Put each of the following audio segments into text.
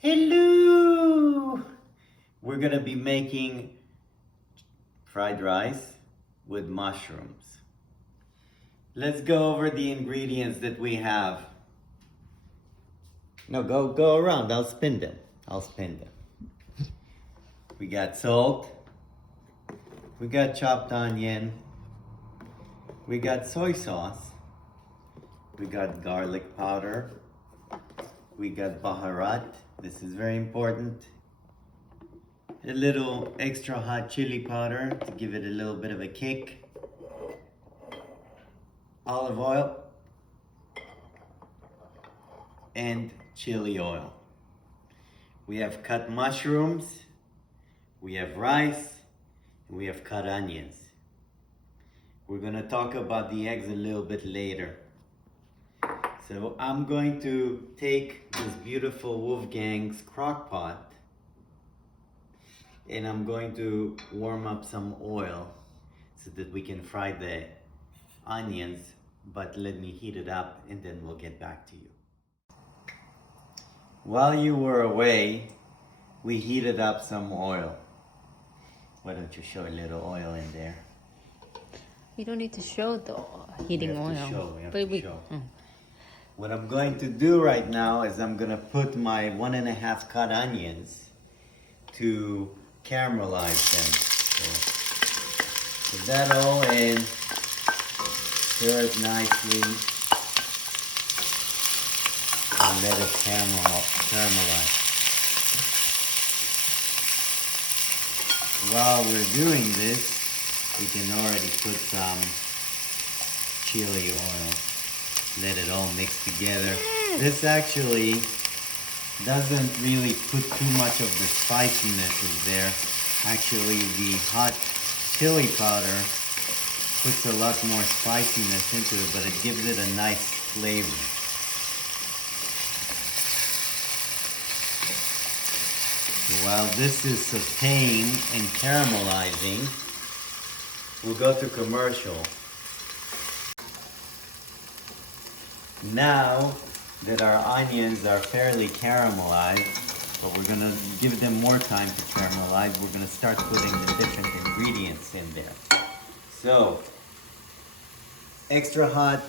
Hello! We're gonna be making fried rice with mushrooms. Let's go over the ingredients that we have. No, go around. I'll spin them. We got salt. We got chopped onion. We got soy sauce. We got garlic powder. We got baharat. This is very important. A little extra hot chili powder to give it a little bit of a kick. Olive oil. And chili oil. We have cut mushrooms. We have rice. And we have cut onions. We're gonna talk about the eggs a little bit later. So I'm going to take this beautiful Wolfgang's crock pot and I'm going to warm up some oil so that we can fry the onions, but let me heat it up and then we'll get back to you. While you were away, we heated up some oil. Why don't you show a little oil in there? We don't need to show the heating oil. We have to show. What I'm going to do right now is I'm going to put my 1.5 cut onions to caramelize them. So put that all in, stir it nicely, and let it caramelize. While we're doing this, we can already put some chili oil. Let it all mix together. This actually doesn't really put too much of the spiciness in there. Actually, the hot chili powder puts a lot more spiciness into it, but it gives it a nice flavor. So while this is sauteing and caramelizing, we'll go to commercial. Now that our onions are fairly caramelized, but we're gonna give them more time to caramelize, we're gonna start putting the different ingredients in there. So, extra hot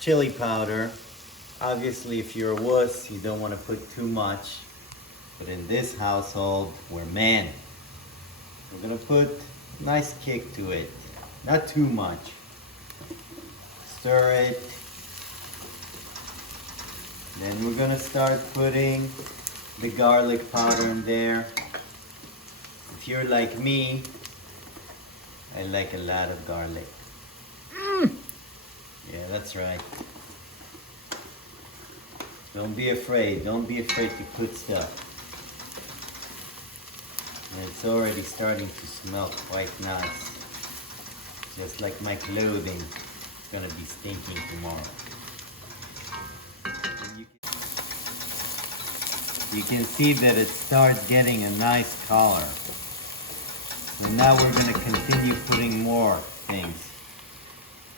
chili powder. Obviously, if you're a wuss, you don't wanna put too much, but in this household, we're men. We're gonna put a nice kick to it, not too much. Stir it. Then we're gonna start putting the garlic powder in there. If you're like me, I like a lot of garlic. Yeah, that's right. Don't be afraid to put stuff. And it's already starting to smell quite nice. Just like my clothing. It's gonna be stinking tomorrow. You can see that it starts getting a nice color. So now we're going to continue putting more things.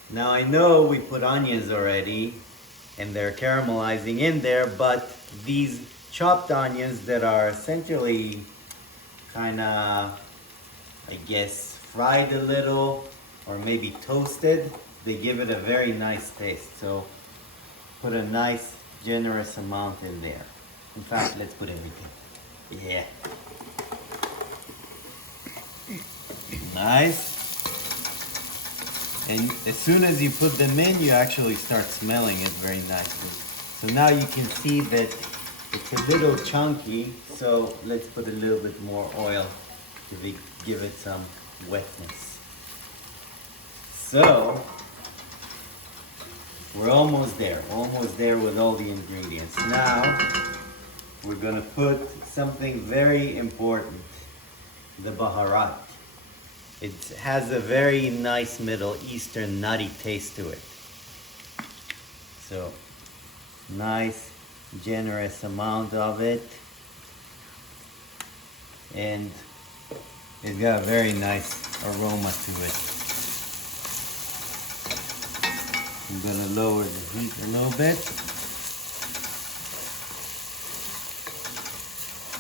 Now I know we put onions already and they're caramelizing in there, but these chopped onions that are essentially kind of, I guess, fried a little or maybe toasted, they give it a very nice taste. So put a nice generous amount in there. In fact, let's put everything. Yeah. Nice. And as soon as you put them in, you actually start smelling it very nicely. So now you can see that it's a little chunky, so let's put a little bit more oil to give it some wetness. So, we're almost there with all the ingredients. Now, we're gonna put something very important, the baharat. It has a very nice Middle Eastern nutty taste to it. So, nice, generous amount of it. And it's got a very nice aroma to it. I'm gonna lower the heat a little bit.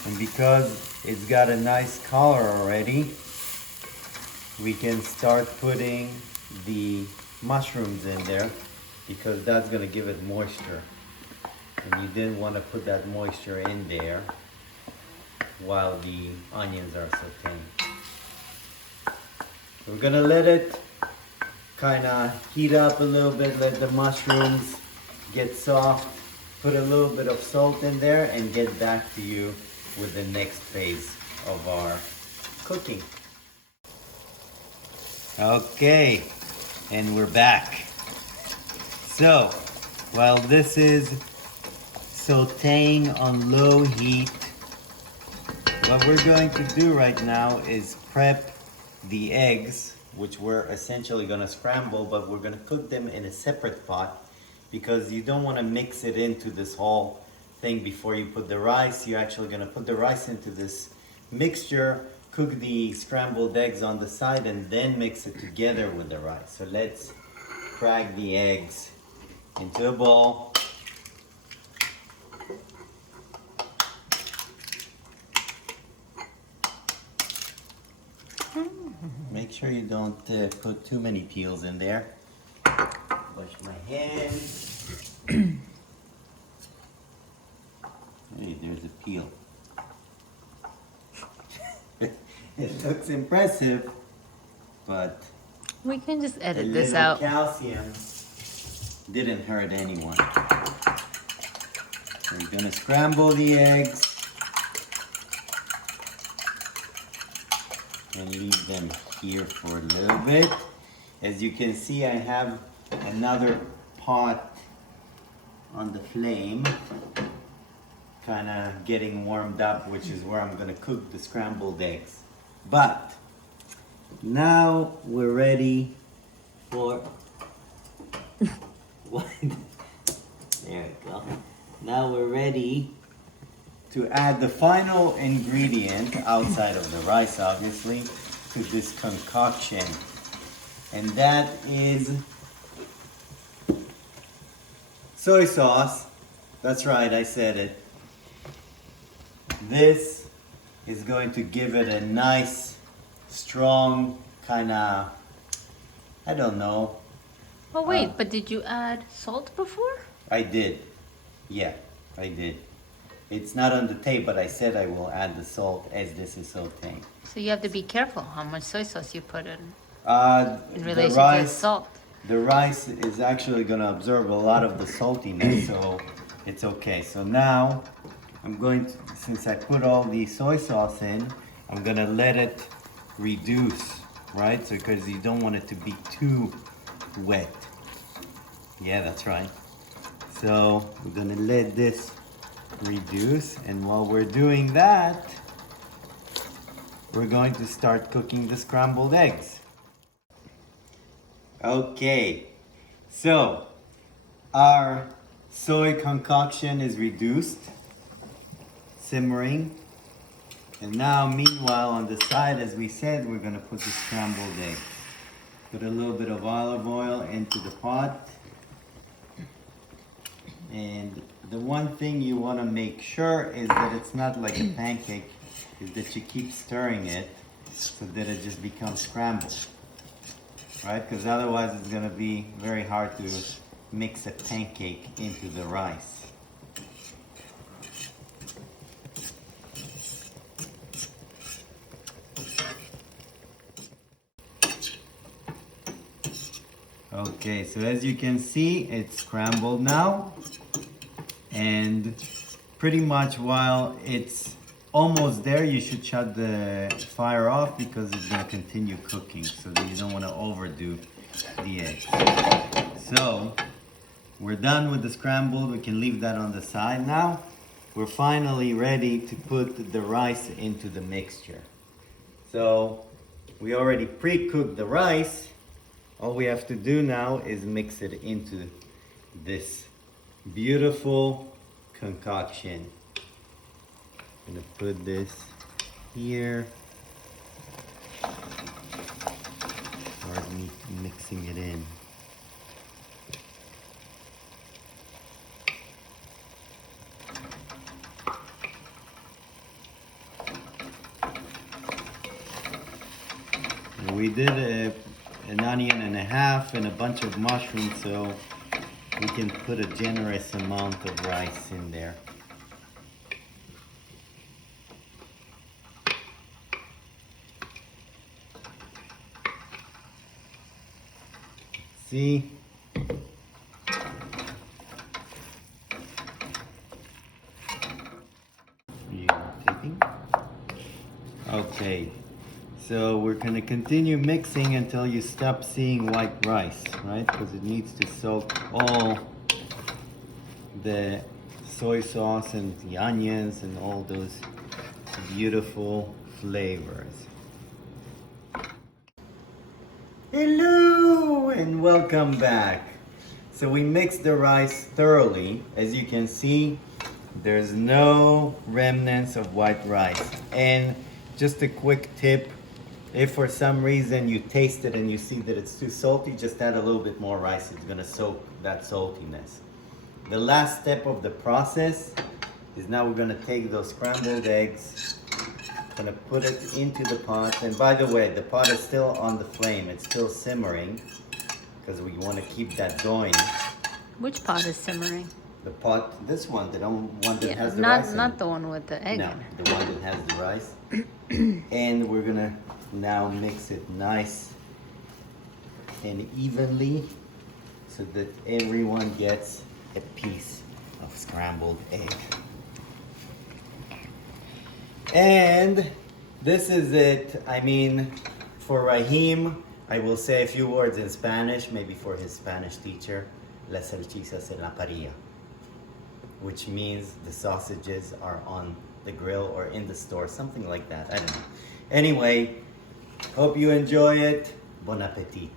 And because it's got a nice color already, we can start putting the mushrooms in there because that's gonna give it moisture. And you didn't want to put that moisture in there while the onions are sauteing. We're gonna let it kind of heat up a little bit, let the mushrooms get soft, put a little bit of salt in there, and get back to you with the next phase of our cooking. Okay, and we're back. So, while this is sauteing on low heat, what we're going to do right now is prep the eggs, which we're essentially going to scramble, but we're going to cook them in a separate pot because you don't want to mix it into this whole thing before you put the rice. You're actually going to put the rice into this mixture, cook the scrambled eggs on the side, and then mix it together with the rice. So let's crack the eggs into a bowl. Make sure you don't put too many peels in there. Wash my hands. Hey, there's a peel. It looks impressive, but We can just a edit this little out. calcium didn't hurt anyone. We're gonna scramble the eggs and leave them here for a little bit. As you can see, I have another pot on the flame, kind of getting warmed up, which is where I'm gonna cook the scrambled eggs. But now we're ready for what? There we go. Now we're ready to add the final ingredient outside of the rice, obviously, to this concoction. And that is soy sauce. That's right, I said it. This is going to give it a nice, strong kind of, I don't know. Oh wait, but did you add salt before? I did. Yeah, I did. It's not on the tape, but I said I will add the salt as this is sauteing. So you have to be careful how much soy sauce you put in The relation to the salt. The rice is actually going to absorb a lot of the saltiness, so it's okay. So now I'm going to, since I put all the soy sauce in, I'm going to let it reduce, right? So because you don't want it to be too wet. Yeah, that's right. So we're going to let this reduce, and while we're doing that, we're going to start cooking the scrambled eggs. Okay, so our soy concoction is reduced, simmering, and now meanwhile on the side, as we said, we're going to put the scrambled eggs. Put a little bit of olive oil into the pot. And the one thing you want to make sure is that it's not like a pancake, is that you keep stirring it so that it just becomes scrambled, right? Because otherwise it's going to be very hard to mix a pancake into the rice. Okay, so as you can see, it's scrambled now. And pretty much while it's almost there, you should shut the fire off because it's going to continue cooking, so that you don't want to overdo the eggs. So we're done with the scrambled. We can leave that on the side. Now we're finally ready to put the rice into the mixture. So we already pre-cooked the rice. All we have to do now is mix it into this beautiful concoction. I'm gonna put this here. Start mixing it in. We did an onion and a half and a bunch of mushrooms, so we can put a generous amount of rice in there. See? You taking? Okay. So we're going to continue mixing until you stop seeing white rice, right? Because it needs to soak all the soy sauce and the onions and all those beautiful flavors. Hello and welcome back. So we mixed the rice thoroughly. As you can see, there's no remnants of white rice. And just a quick tip, if for some reason you taste it and you see that it's too salty, just add a little bit more rice. It's gonna soak that saltiness. The last step of the process is now we're gonna take those scrambled eggs, gonna put it into the pot. And by the way, the pot is still on the flame. It's still simmering because we wanna keep that going. Which pot is simmering? The pot, this one, the one that has the not rice in not it. the one with the egg No, in it. the one that has the rice. And we're gonna now mix it nice and evenly so that everyone gets a piece of scrambled egg. And this is it. I mean, for Rahim, I will say a few words in Spanish, maybe for his Spanish teacher, las salchichas en la parrilla, which means the sausages are on the grill or in the store, something like that. I don't know. Anyway, hope you enjoy it. Bon appetit.